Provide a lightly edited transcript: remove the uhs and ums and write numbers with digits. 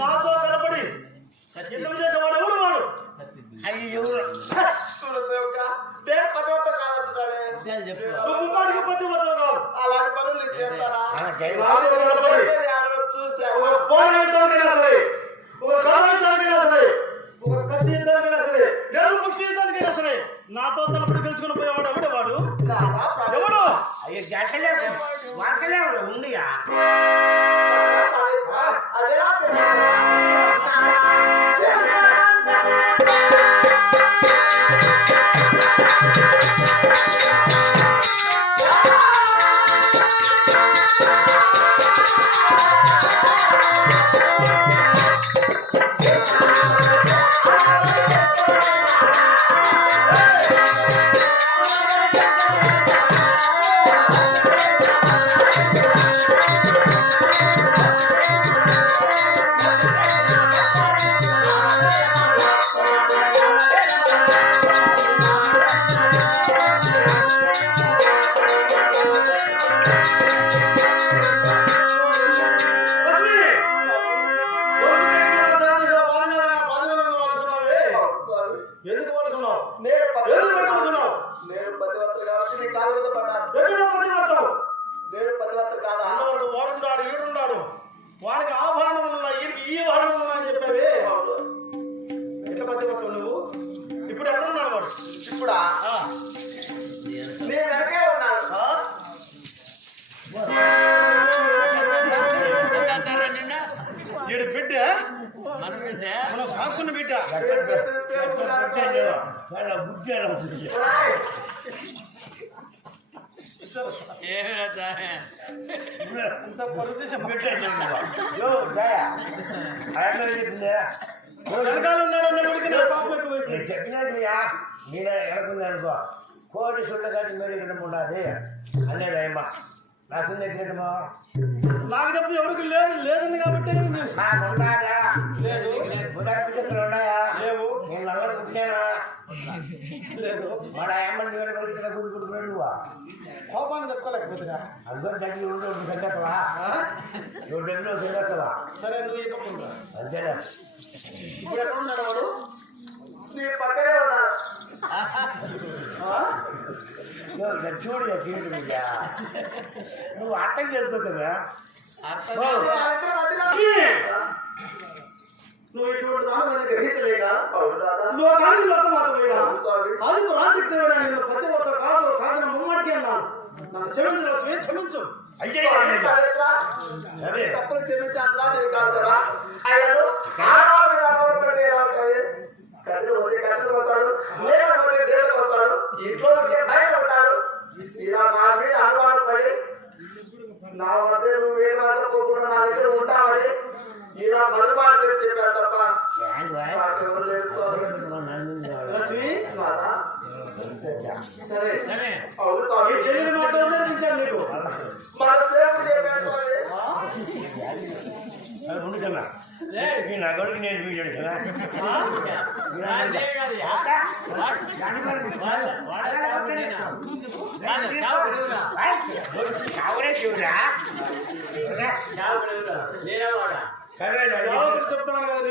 నాతో కలపడి యుద్ధం చేసేవాడు ఎవడు వాడు? అయ్యో ముమ్మాడికి పతివ్రత కాదు. అలాంటి పనులు చేస్తారా? నాతో తలపడి గెలుచుకుని పోయేవాడు ఎవడు వాడు? ఎవడు? అయ్యో గంటలేవు వార్తలేవు ఉందిగా వాడికి ఆభరణం ఉన్నా ఈయనకి ఈ ఆభరణం ఉన్నా అని చెప్పావే. ఎట్లా పతివ్రతవు నువ్వు? ఇప్పుడు ఎక్కడున్నాడు వాడు? ఇప్పుడా నేను వెనకే ఉన్నాను. వీడి బిడ్డ మనం సాకున్న బిడ్డ నేను ఎక్కడుందనుకో కోటి సుట్ల కాదు మీరు ఇక్కడ ఉండాలి అనేదమ్మా నాకుంది ఎక్కడమో నాకు చెప్తే ఎవరికి లేదు లేదండి కాబట్టి నాకు ఉండాలా లేదు. పిల్లలు ఉన్నాయా లేవు. నేను నల్ల పుట్టినా లేదు. మన అమ్మని గుడుకున్నాడు కోపాన్ని చెప్పుకోలేకపోతున్నా. అందరూ దగ్గర ఉండి సంగతవా నువ్వు దగ్గర సంగతవా సరే నువ్వు ఇవ్వకుండా అంతేనా ఇప్పుడు ఎక్కడ ఉన్నాడు వాడు? నీ పక్కనే ఉన్నాను. చూడు తీరుగా నువ్వు అర్థం చేసుకుంటున్నా నువ్వు ఇటువంటి దాని గ్రహించలేక లోకానికి లోకం మాత్రమేనా అది రాజక్తమైన నేను పతివ్రత కాదు కాదని ముమ్మడికి అన్నాను. నన్ను క్షమించు క్షమించు. తప్పులు క్షమించాలా నేను కాదు కదా. ఆయన కట్టెలు పోతే కట్టెలు పోతాడు, నీళ్ళు పోతే నీళ్ళు పోతాడు, ఇంట్లో వచ్చే బయట ఉంటాడు. ఇలా నా మీద అనుమానం పడి నా వద్ద నువ్వు ఏ మాత్రం పోకుండా నా దగ్గర ఉంటావని ఇలా మరుమారు పేరు చెప్పారు తప్ప నాకెవరు లేదు. సరే అవును స్వామి, తెలియని మాట నేర్పించాను నీకు. మన సేవలు చెప్పాను. ఉండుకన్నా నా కొడుకు నేను వీడాడు కదా చూడరా చెప్తాను కదా.